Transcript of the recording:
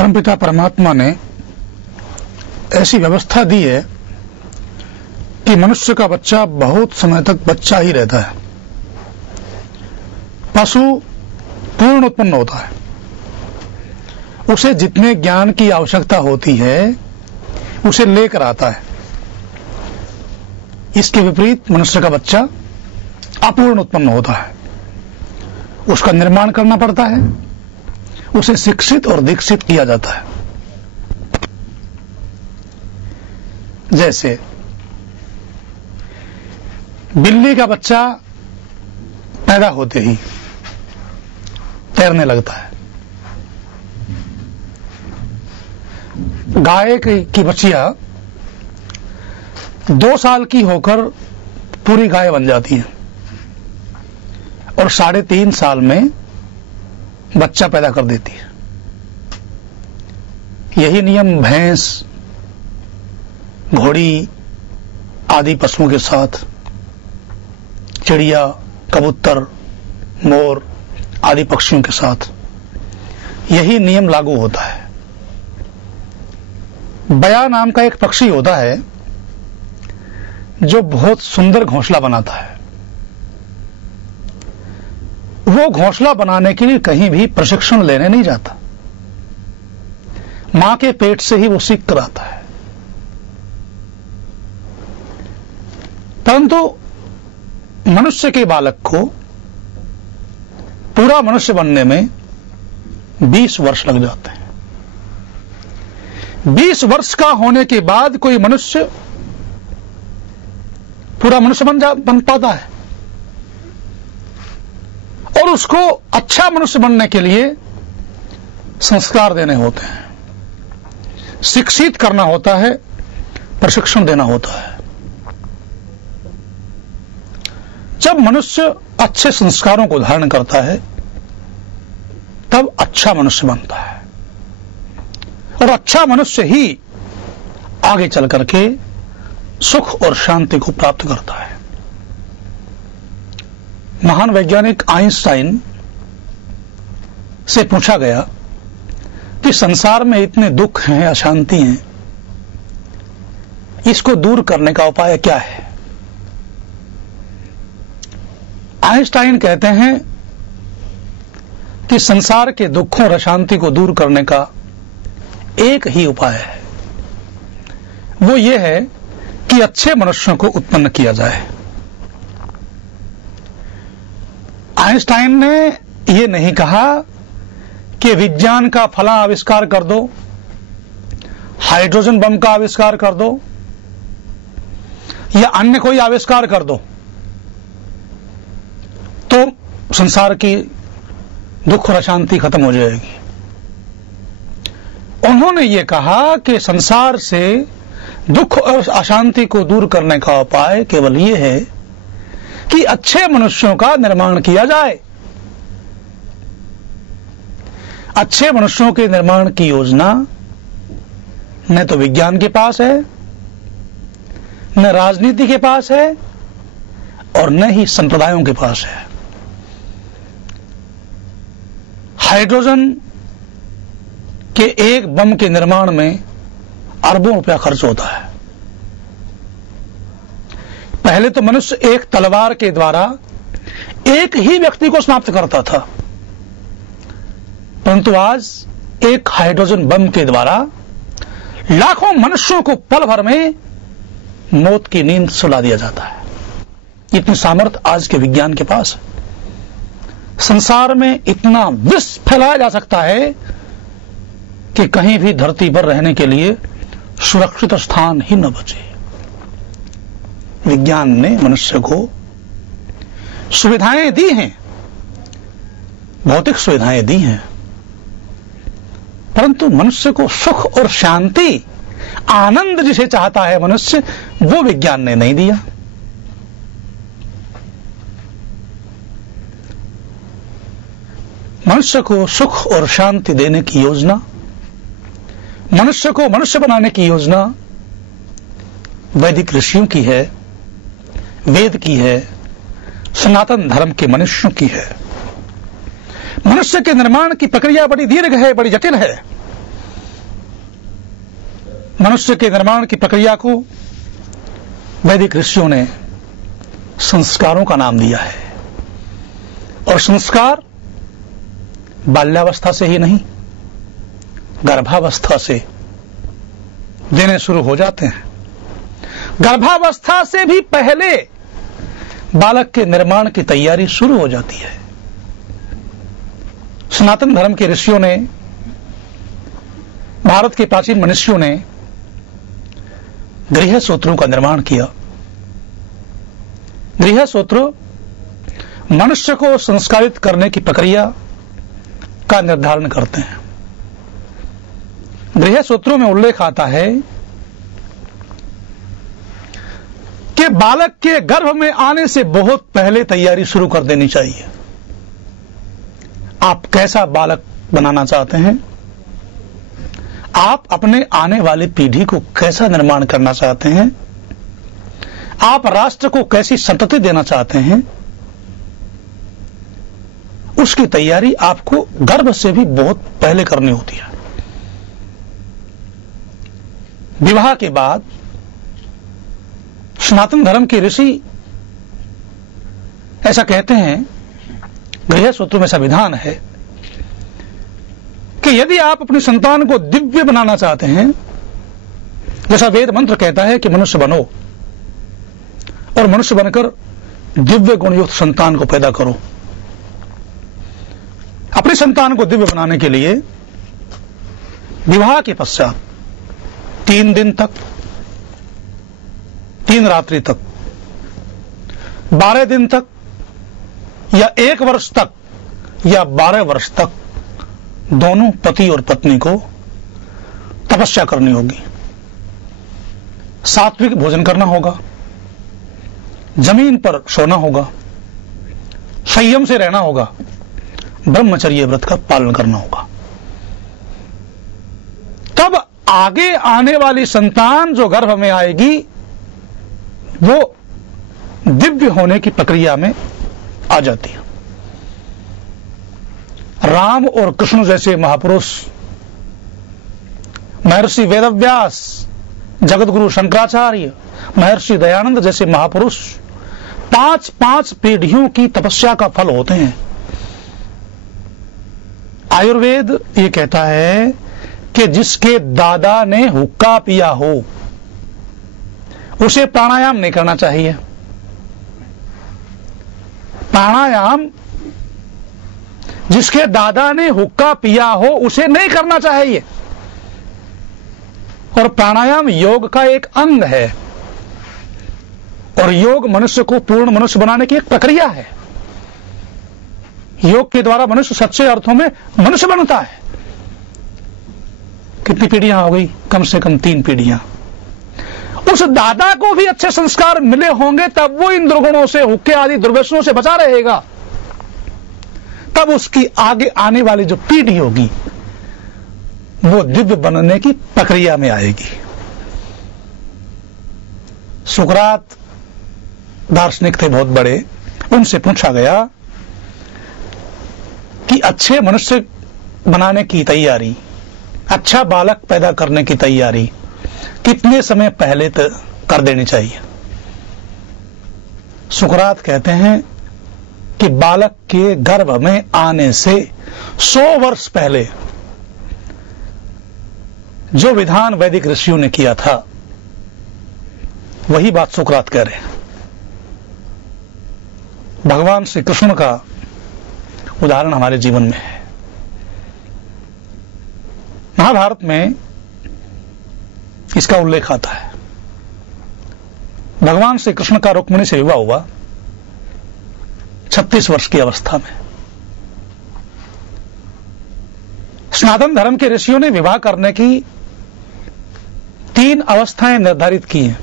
परमपिता परमात्मा ने ऐसी व्यवस्था दी है कि मनुष्य का बच्चा बहुत समय तक बच्चा ही रहता है। पशु पूर्ण उत्पन्न होता है, उसे जितने ज्ञान की आवश्यकता होती है उसे लेकर आता है। इसके विपरीत मनुष्य का बच्चा अपूर्ण उत्पन्न होता है, उसका निर्माण करना पड़ता है, उसे शिक्षित और दीक्षित किया जाता है। जैसे बिल्ली का बच्चा पैदा होते ही तैरने लगता है, गाय की बच्चियां 2 साल की होकर पूरी गाय बन जाती है और 3.5 साल में बच्चा पैदा कर देती है। यही नियम भैंस, घोड़ी आदि पशुओं के साथ, चिड़िया, कबूतर, मोर आदि पक्षियों के साथ यही नियम लागू होता है। बया नाम का एक पक्षी होता है जो बहुत सुंदर घोंसला बनाता है। वो घोंसला बनाने के लिए कहीं भी प्रशिक्षण लेने नहीं जाता, मां के पेट से ही वो सीख कर आता है। परंतु मनुष्य के बालक को पूरा मनुष्य बनने में 20 वर्ष लग जाते हैं। 20 वर्ष का होने के बाद कोई मनुष्य पूरा मनुष्य बन पाता है, और उसको अच्छा मनुष्य बनने के लिए संस्कार देने होते हैं, शिक्षित करना होता है, प्रशिक्षण देना होता है। जब मनुष्य अच्छे संस्कारों को धारण करता है तब अच्छा मनुष्य बनता है, और अच्छा मनुष्य ही आगे चल करके सुख और शांति को प्राप्त करता है। महान वैज्ञानिक आइंस्टाइन से पूछा गया कि संसार में इतने दुख हैं, अशांति हैं, इसको दूर करने का उपाय क्या है? आइंस्टाइन कहते हैं कि संसार के दुखों और अशांति को दूर करने का एक ही उपाय है, वो ये है कि अच्छे मनुष्यों को उत्पन्न किया जाए। आइंस्टाइन ने यह नहीं कहा कि विज्ञान का फला आविष्कार कर दो, हाइड्रोजन बम का आविष्कार कर दो, या अन्य कोई आविष्कार कर दो तो संसार की दुख और अशांति खत्म हो जाएगी। उन्होंने ये कहा कि संसार से दुख और अशांति को दूर करने का उपाय केवल ये है कि अच्छे मनुष्यों का निर्माण किया जाए। अच्छे मनुष्यों के निर्माण की योजना न तो विज्ञान के पास है, न राजनीति के पास है, और न ही संप्रदायों के पास है। हाइड्रोजन के एक बम के निर्माण में अरबों रुपया खर्च होता है। पहले तो मनुष्य एक तलवार के द्वारा एक ही व्यक्ति को समाप्त करता था, परंतु आज एक हाइड्रोजन बम के द्वारा लाखों मनुष्यों को पल भर में मौत की नींद सुला दिया जाता है। इतनी सामर्थ्य आज के विज्ञान के पास है। संसार में इतना विष फैलाया जा सकता है कि कहीं भी धरती पर रहने के लिए सुरक्षित स्थान ही न बचे। विज्ञान ने मनुष्य को सुविधाएं दी हैं, भौतिक सुविधाएं दी हैं, परंतु मनुष्य को सुख और शांति, आनंद जिसे चाहता है मनुष्य, वो विज्ञान ने नहीं दिया। मनुष्य को सुख और शांति देने की योजना, मनुष्य को मनुष्य बनाने की योजना वैदिक ऋषियों की है, वेद की है, सनातन धर्म के मनुष्यों की है। मनुष्य के निर्माण की प्रक्रिया बड़ी दीर्घ है, बड़ी जटिल है, मनुष्य के निर्माण की प्रक्रिया को वैदिक ऋषियों ने संस्कारों का नाम दिया है। और संस्कार बाल्यावस्था से ही नहीं, गर्भावस्था से देने शुरू हो जाते हैं। गर्भावस्था से भी पहले बालक के निर्माण की तैयारी शुरू हो जाती है। सनातन धर्म के ऋषियों ने, भारत के प्राचीन मनुष्यों ने गृह सूत्रों का निर्माण किया। गृह सूत्र मनुष्य को संस्कारित करने की प्रक्रिया का निर्धारण करते हैं। गृह सूत्रों में उल्लेख आता है कि बालक के गर्भ में आने से बहुत पहले तैयारी शुरू कर देनी चाहिए। आप कैसा बालक बनाना चाहते हैं? आप अपने आने वाली पीढ़ी को कैसा निर्माण करना चाहते हैं? आप राष्ट्र को कैसी संतति देना चाहते हैं? उसकी तैयारी आपको गर्भ से भी बहुत पहले करनी होती है। विवाह के बाद सनातन धर्म के ऋषि ऐसा कहते हैं, गृह सूत्र में ऐसा विधान है कि यदि आप अपनी संतान को दिव्य बनाना चाहते हैं, जैसा वेद मंत्र कहता है कि मनुष्य बनो और मनुष्य बनकर दिव्य गुणयुक्त संतान को पैदा करो, अपनी संतान को दिव्य बनाने के लिए विवाह के पश्चात 3 दिन तक, 3 रात्रि तक, 12 दिन तक या 1 वर्ष तक या 12 वर्ष तक दोनों पति और पत्नी को तपस्या करनी होगी। सात्विक भोजन करना होगा, जमीन पर सोना होगा, संयम से रहना होगा, ब्रह्मचर्य व्रत का पालन करना होगा। तब आगे आने वाली संतान जो गर्भ में आएगी वो दिव्य होने की प्रक्रिया में आ जाती है। राम और कृष्ण जैसे महापुरुष, महर्षि वेदव्यास, जगतगुरु शंकराचार्य, महर्षि दयानंद जैसे महापुरुष 5-5 पीढ़ियों की तपस्या का फल होते हैं। आयुर्वेद ये कहता है कि जिसके दादा ने हुक्का पिया हो उसे प्राणायाम नहीं करना चाहिए। प्राणायाम जिसके दादा ने हुक्का पिया हो उसे नहीं करना चाहिए। और प्राणायाम योग का एक अंग है और योग मनुष्य को पूर्ण मनुष्य बनाने की एक प्रक्रिया है। योग के द्वारा मनुष्य सच्चे अर्थों में मनुष्य बनता है। कितनी पीढ़ियां हो गई? कम से कम 3 पीढ़ियां। उस दादा को भी अच्छे संस्कार मिले होंगे तब वो इन दुर्गुणों से, हुक्के आदि दुर्व्यसनों से बचा रहेगा। तब उसकी आगे आने वाली जो पीढ़ी होगी वो दिव्य बनने की प्रक्रिया में आएगी। सुकरात दार्शनिक थे बहुत बड़े, उनसे पूछा गया कि अच्छे मनुष्य बनाने की तैयारी, अच्छा बालक पैदा करने की तैयारी कितने समय पहले कर देनी चाहिए? सुकरात कहते हैं कि बालक के गर्भ में आने से 100 वर्ष पहले जो विधान वैदिक ऋषियों ने किया था वही बात सुकरात कह रहे हैं। भगवान श्री कृष्ण का उदाहरण हमारे जीवन में है। महाभारत में इसका उल्लेख आता है। भगवान श्री कृष्ण का रुक्मिणी से विवाह हुआ 36 वर्ष की अवस्था में। सनातन धर्म के ऋषियों ने विवाह करने की 3 अवस्थाएं निर्धारित की हैं।